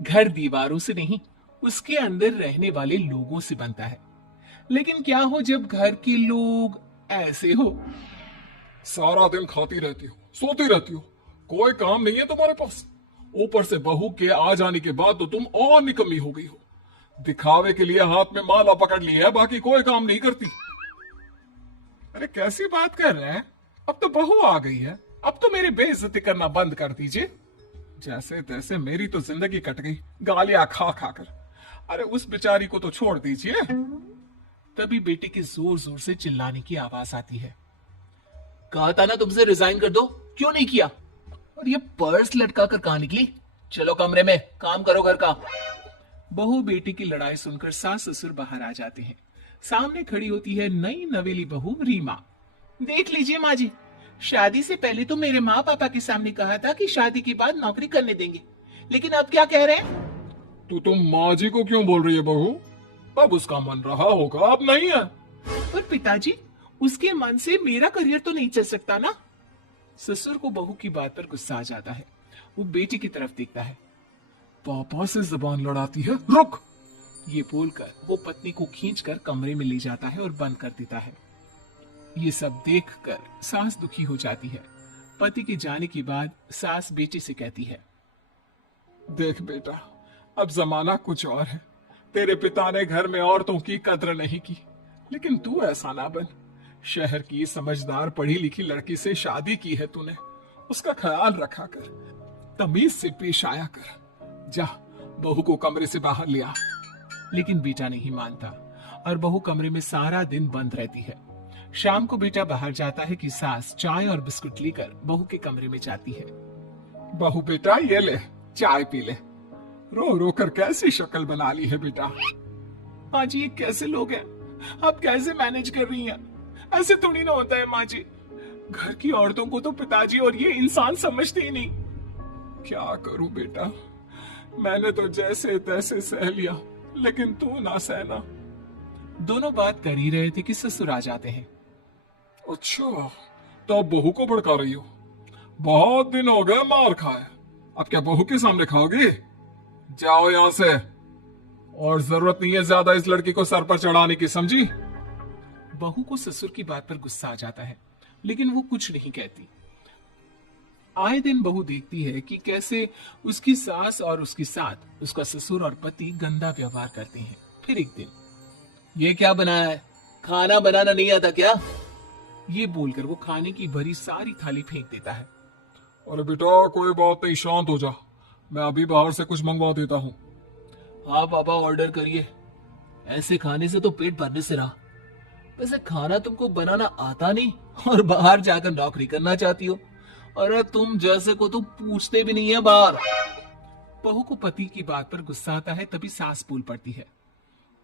घर दीवारों से नहीं, उसके अंदर रहने वाले लोगों से बनता है। लेकिन क्या हो जब घर के लोग ऐसे हो। सारा दिन खाती रहती हो, सोती रहती हो, कोई काम नहीं है तुम्हारे पास। ऊपर से बहू के आ जाने के बाद तो तुम और निकम्मी हो गई हो। दिखावे के लिए हाथ में माला पकड़ ली है, बाकी कोई काम नहीं करती। अरे कैसी बात कर रहे हैं? अब तो बहू आ गई है, अब तो मेरी बेइज्जती करना बंद कर दीजिए। जैसे तैसे मेरी तो जिंदगी कट गई गालियां खा खा कर। अरे उस बेचारी को तो छोड़ दीजिए। तभी बेटे के जोर जोर से चिल्लाने की आवाज आती है। कहा था ना तुमसे रिजाइन कर दो, क्यों नहीं किया? और ये पर्स लटका कर कहां निकली? चलो कमरे में काम करो घर का। बहू बेटी की लड़ाई सुनकर सास ससुर बाहर आ जाते हैं। सामने खड़ी होती है नई नवेली बहू रीमा। देख लीजिए माँ जी, शादी से पहले तो मेरे माँ पापा के सामने कहा था कि शादी के बाद नौकरी करने देंगे, लेकिन अब क्या कह रहे हैं? तो तुम माँ जी को क्यों बोल रही है बहू? अब उसका मन रहा होगा, अब नहीं है। पर पिताजी, उसके मन से मेरा करियर तो नहीं चल सकता ना। ससुर को बहू की बात पर गुस्सा आ जाता है। वो बेटी की तरफ देखता है। पापा से जबान लड़ाती है, रुक। ये बोलकर वो पत्नी को खींचकर कमरे में ले जाता है और बंद कर देता है। ये सब देखकर सास दुखी हो जाती है। पति के जाने के बाद सास बेटे से कहती है। देख बेटा, अब जमाना कुछ और है। तेरे पिता ने घर में औरतों की कद्र नहीं की, लेकिन तू ऐसा ना बन। शहर की समझदार पढ़ी लिखी लड़की से शादी की है तूने, उसका ख्याल रखा कर, तमीज से पेश आया कर। जा, बहू को कमरे से बाहर ले आ। लेकिन बेटा नहीं मानता और बहू कमरे में सारा दिन बंद रहती है। शाम को बेटा बाहर जाता है कि सास चाय और बिस्कुट लेकर बहू के कमरे में जाती है। बहू बेटा ये ले, चाय पी ले। रो रो कर कैसी शक्ल बना ली है बेटा। माँ जी, ये कैसे लोग हैं? आप कैसे मैनेज कर रही हैं? ऐसे थोड़ी ना होता है माँ जी। घर की औरतों को तो पिताजी और ये इंसान समझते ही नहीं। क्या करूं बेटा, मैंने तो जैसे तैसे सह लिया, लेकिन तू ना सहना। दोनों बात कर ही रहे थे कि ससुर आ जाते हैं। अच्छा, तो अब बहू को भड़का रही हो? बहुत दिन हो गए मार खाए, अब क्या बहू के सामने खाओगी? जाओ यहां से, और जरूरत नहीं है ज्यादा इस लड़की को सर पर चढ़ाने की, समझी? बहू को ससुर की बात पर गुस्सा आ जाता है, लेकिन वो कुछ नहीं कहती। आए दिन बहू देखती है कि कैसे उसकी सास और उसके साथ उसका ससुर और पति गंदा व्यवहार करते हैं। फिर एक दिन, ये क्या बनाया है? खाना बनाना नहीं आता क्या? ये बोलकर वो खाने की भरी सारी थाली फेंक देता है। अरे बेटा कोई बात नहीं, शांत हो जा, मैं अभी बाहर से कुछ मंगवा देता हूँ। हाँ पापा, ऑर्डर करिए। ऐसे खाने से तो पेट भरने से रहा। वैसे खाना तुमको बनाना आता नहीं और बाहर जाकर नौकरी करना चाहती हो। अरे तुम जैसे को तो पूछते भी नहीं है बाहर। बहू को पति की बात पर गुस्सा आता है, तभी सास बोल पड़ती है।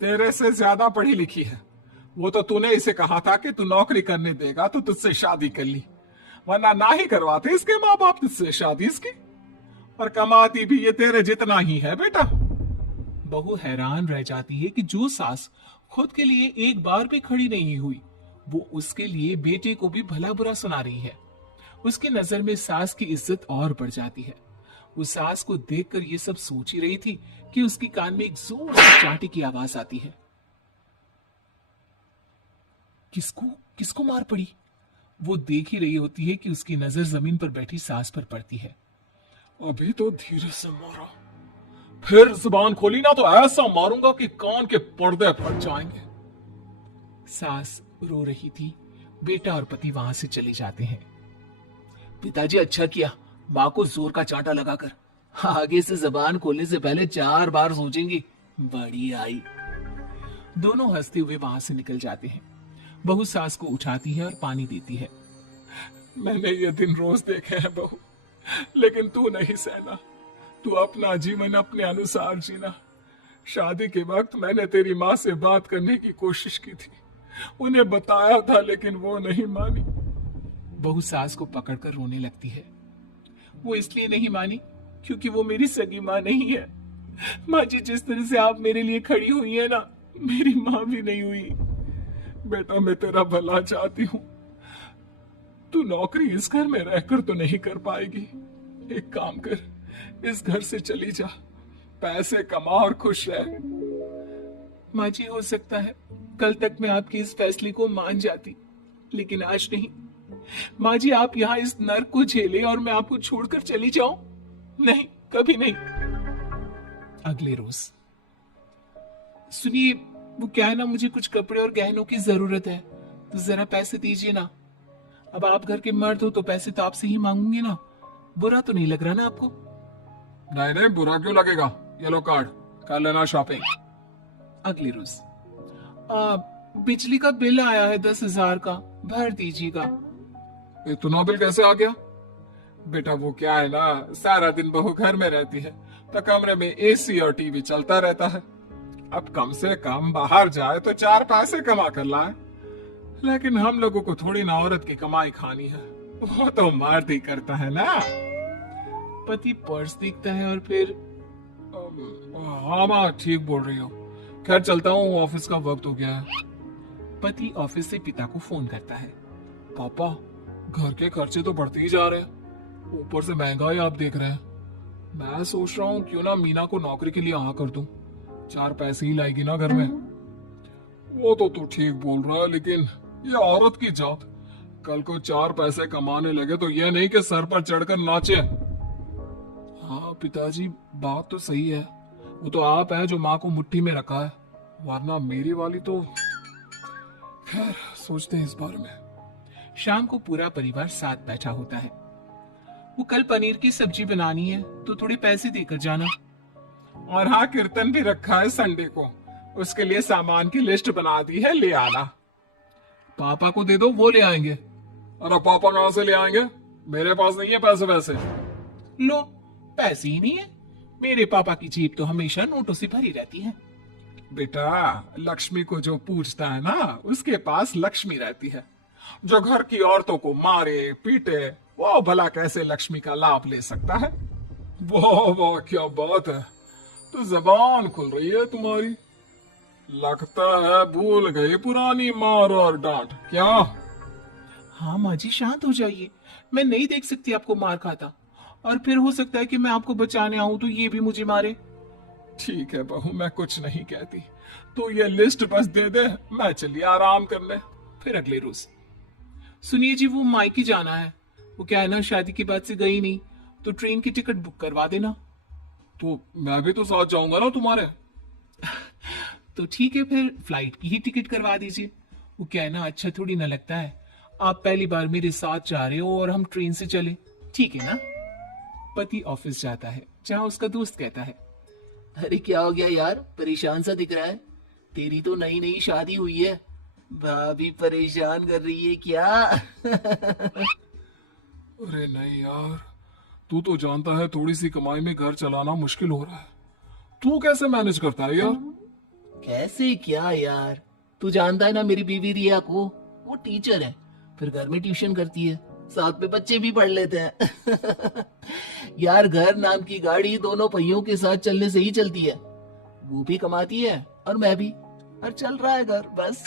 तेरे से ज्यादा पढ़ी लिखी है, वो तो तूने इसे कहा था कि तू नौकरी करने देगा तो तुझसे शादी कर ली, वरना ना ही करवाते इसके माँ बाप तुझसे शादी इसकी। और कमाती भी ये तेरे जितना ही है बेटा। बहू हैरान रह जाती है कि जो सास खुद के लिए एक बार भी खड़ी नहीं हुई, वो उसके लिए बेटे को भी भला बुरा सुना रही है। उसकी नजर में सास की इज्जत और बढ़ जाती है। वो सास को देखकर ये सब सोच ही रही थी कि उसके कान में एक जोर से चांटे की आवाज आती है। किसको किसको मार पड़ी? वो देख ही रही होती है कि उसकी नजर जमीन पर बैठी सास पर पड़ती है। अभी तो धीरे से मारा, फिर जुबान खोली ना तो ऐसा मारूंगा कि कान के पर्दे फट जाएंगे। सास रो रही थी। बेटा और पति वहां से चले जाते हैं। पिताजी अच्छा किया माँ को जोर का चांटा लगाकर। आगे से जबान खोलने से पहले 4 बार सोचेंगी। बड़ी आई। दोनों हंसते हुए वहां से निकल जाते हैं। बहू सास को उठाती है और पानी देती है। मैंने ये दिन रोज देखे हैं बहू, लेकिन तू नहीं सहना। तू अपना जीवन अपने अनुसार जीना। शादी के वक्त मैंने तेरी माँ से बात करने की कोशिश की थी, उन्हें बताया था, लेकिन वो नहीं मानी। बहू सास को पकड़कर रोने लगती है। वो इसलिए नहीं मानी क्योंकि वो मेरी सगी माँ नहीं है। माँ जी, जिस तरह से आप मेरे लिए खड़ी हुई है ना, मेरी माँ भी नहीं हुई। बेटा मैं तेरा भला चाहती हूँ, तू नौकरी इस घर में रहकर तो नहीं कर पाएगी। एक काम कर, इस घर से चली जा, पैसे कमा और खुश रह। माँ जी, हो सकता है कल तक मैं आपके इस फैसले को मान जाती, लेकिन आज नहीं। माँ जी, आप यहाँ इस नर्क को झेले और मैं आपको छोड़कर चली जाऊं? नहीं, कभी नहीं। अगले रोज, सुनिए, वो क्या है ना, मुझे कुछ कपड़े और गहनों की जरूरत है, तो जरा पैसे दीजिए ना। अब आप घर के मर्द हो तो पैसे तो आपसे ही मांगूंगी ना। बुरा तो नहीं लग रहा ना आपको? नहीं नहीं, बुरा क्यों लगेगा। ये लो कार्ड, कर लेना शॉपिंग। अगले रोज, बिजली का बिल आया है 10,000 का, भर दीजिएगा। इतना बिल कैसे आ गया? बेटा वो क्या है ना, सारा दिन बहू घर में रहती है तो कमरे में एसी और टीवी चलता रहता है। अब कम से कम बाहर जाए तो 4 पैसे कमा कर लाए। लेकिन हम लोगों को थोड़ी ना औरत की कमाई खानी है, वो तो मर्द ही करता है ना। पति पर्स दिखता है और फिर हाँ माँ, ठीक बोल रही हो। खैर चलता हूँ, ऑफिस का वक्त हो गया है। पति ऑफिस से पिता को फोन करता है। पापा, घर के खर्चे तो बढ़ते ही जा रहे हैं, ऊपर से महंगाई आप देख रहे हैं। मैं सोच रहा हूँ क्यों ना मीना को नौकरी के लिए हाँ कर दूं, 4 पैसे ही लाएगी ना घर में। वो तो तू ठीक बोल रहा है, लेकिन ये औरत की जात, कल को 4 पैसे कमाने लगे तो ये नहीं कि सर पर चढ़कर नाचे। हाँ पिताजी, बात तो सही है। वो तो आप है जो माँ को मुट्ठी में रखा है, वरना मेरी वाली तो। खैर सोचते हैं इस बारे में। शाम को पूरा परिवार साथ बैठा होता है। वो कल पनीर की सब्जी बनानी है, तो थोड़े पैसे देकर जाना। और हाँ, कीर्तन भी रखा है संडे को, उसके लिए सामान की लिस्ट बना दी है, ले आना। पापा को दे दो, वो ले आएंगे। अरे पापा कहाँ से ले आएंगे, मेरे पास नहीं है पैसे वैसे। लो, पैसे ही नहीं है? मेरे पापा की जेब तो हमेशा नोटों से भरी रहती है। बेटा, लक्ष्मी को जो पूछता है ना, उसके पास लक्ष्मी रहती है। जो घर की औरतों को मारे पीटे, वो भला कैसे लक्ष्मी का लाभ ले सकता है? वाह वाह, क्या बात है, तो जबान खुल रही है तुम्हारी। लगता है भूल गई पुरानी मार और डांट क्या? हाँ माँ जी, शांत हो जाइए। मैं नहीं देख सकती आपको मार खाता, और फिर हो सकता है कि मैं आपको बचाने आऊं तो ये भी मुझे मारे। ठीक है बहू, मैं कुछ नहीं कहती, तो ये लिस्ट बस दे दे, मैं चलिए आराम करने। फिर अगले रोज, सुनिए जी, वो मायके जाना है। वो क्या है ना, शादी के बाद से गई नहीं, तो ट्रेन की टिकट बुक करवा देना। तो मैं भी तो साथ जाऊंगा ना तुम्हारे। तो ठीक है, फिर फ्लाइट की ही टिकट करवा दीजिए। वो क्या है ना, अच्छा थोड़ी ना लगता है आप पहली बार मेरे साथ जा रहे हो और हम ट्रेन से चले, ठीक है ना? पति ऑफिस जाता है, जहाँ उसका दोस्त कहता है, अरे क्या हो गया यार, परेशान सा दिख रहा है। तेरी तो नई नई शादी हुई है, भाभी परेशान कर रही है क्या? अरे नहीं यार, तू तो जानता है थोड़ी सी कमाई में घर चलाना मुश्किल हो रहा है। तू कैसे मैनेज करता है यार? कैसे क्या यार, तू जानता है ना मेरी बीवी रिया को, वो टीचर है, फिर घर में ट्यूशन करती है, साथ में बच्चे भी पढ़ लेते हैं। यार घर नाम की गाड़ी दोनों पहियों के साथ चलने से ही चलती है। वो भी कमाती है और मैं भी, और चल रहा है घर बस।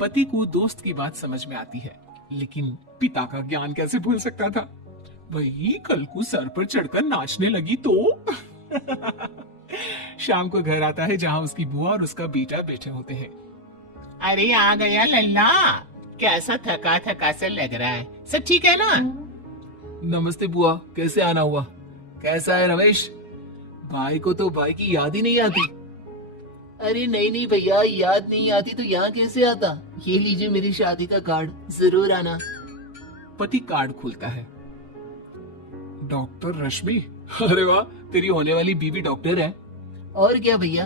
पति को दोस्त की बात समझ में आती है, लेकिन पिता का ज्ञान कैसे भूल सकता था? वही कल को सर पर चढ़कर नाचने लगी तो। शाम को घर आता है, जहाँ उसकी बुआ और उसका बेटा बैठे होते हैं। अरे आ गया लल्ला, कैसा थका थका सा लग रहा है, सब ठीक है ना? नमस्ते बुआ, कैसे आना हुआ? कैसा है रमेश? भाई को तो भाई की याद ही नहीं आती। अरे नहीं नहीं भैया, याद नहीं आती तो यहाँ कैसे आता? ये लीजिए मेरी शादी का कार्ड, जरूर आना। पति कार्ड खोलता है। डॉक्टर रश्मि? अरे वाह, तेरी होने वाली बीवी डॉक्टर है। और क्या भैया,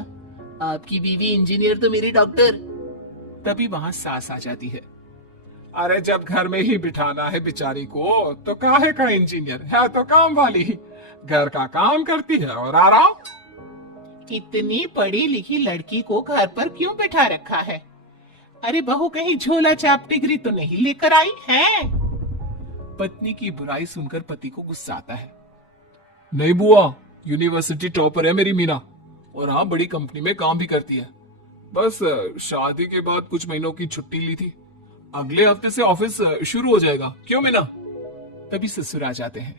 आपकी बीवी इंजीनियर तो मेरी डॉक्टर। तभी वहाँ सास आ जाती है। अरे जब घर में ही बिठाना है बेचारी को, तो काहे का इंजीनियर है, तो काम वाली ही, घर का काम करती है और आराम। इतनी पढ़ी लिखी लड़की को घर पर क्यों बैठा रखा है? अरे बहू कहीं झोला छाप डिग्री तो नहीं लेकर आई है? पत्नी की बुराई सुनकर पति को गुस्सा आता है। नहीं बुआ, यूनिवर्सिटी टॉपर है मेरी मीना, और हाँ बड़ी कंपनी में काम भी करती है। बस शादी के बाद कुछ महीनों की छुट्टी ली थी, अगले हफ्ते से ऑफिस शुरू हो जाएगा। क्यों मीना? तभी ससुर आ जाते हैं।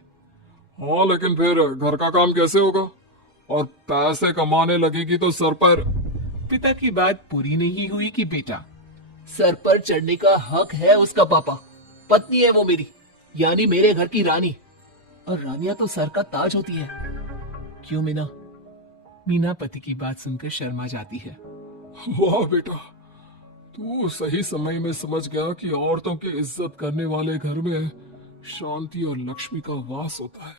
हाँ लेकिन फिर घर का काम कैसे होगा? और पैसे कमाने लगेगी तो सर पर। पिता की बात पूरी नहीं हुई कि बेटा, सर पर चढ़ने का हक है उसका पापा। पत्नी है वो मेरी, यानी मेरे घर की रानी। और रानियां तो सर का ताज होती है। क्यों मीना? मीना पति की बात सुनकर शर्मा जाती है। वाह बेटा, तू सही समय में समझ गया कि औरतों की इज्जत करने वाले घर में शांति और लक्ष्मी का वास होता है।